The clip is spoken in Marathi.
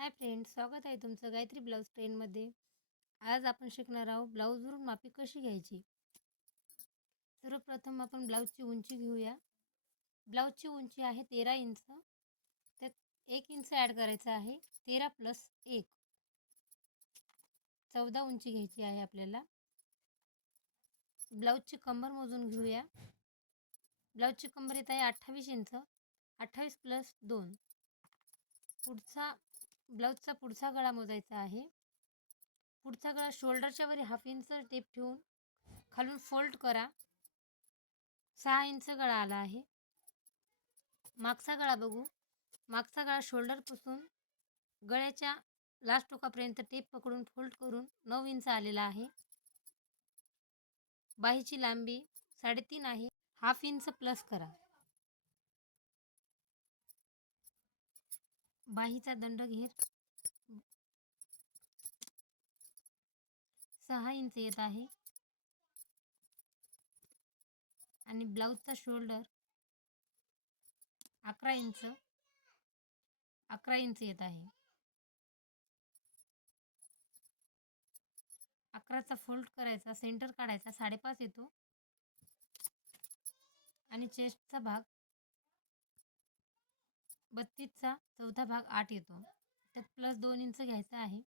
हाय फ्रेंड्स स्वागत आहे तुमचं गायत्री ब्लाऊज ट्रेनमध्ये. आज आपण शिकणार आहोत ब्लाऊजवरून मापी कशी घ्यायची? सर्वप्रथम आपण ब्लाऊजची उंची घेऊया. ब्लाऊजची उंची आहे तेरा इंच. त्यात एक इंच ॲड करायचं आहे तेरा प्लस एक. चौदा उंची घ्यायची आहे आपल्याला. ब्लाऊजची कंबर मोजून घेऊया. ब्लाऊजची कंबर येत आहे अठ्ठावीस इंच. अठ्ठावीस प्लस दोन. पुढचा ब्लाऊजचा पुढचा गळा मोजायचा आहे. पुढचा गळा शोल्डरच्या वरी हाफ इंच टेप ठेवून खालून फोल्ड करा. सहा इंच गळा आला आहे. मागचा गळा बघू. मागचा गळा शोल्डरपासून गळ्याच्या लास्ट टोकापर्यंत टेप पकडून फोल्ड करून नऊ इंच आलेला आहे. बाहीची लांबी साडेतीन आहे. हाफ इंच प्लस करा. बाहीचा दंड घेर सहा इंच येत आहे. आणि ब्लाऊजचा शोल्डर अकरा इंच अकरा इंच येत आहे. अकराचा फोल्ड करायचा सेंटर काढायचा साडेपाच येतो. आणि चेस्टचा भाग बत्तीसचा चौथा भाग आठ येतो. त्यात प्लस दोन इंच घ्यायचा आहे.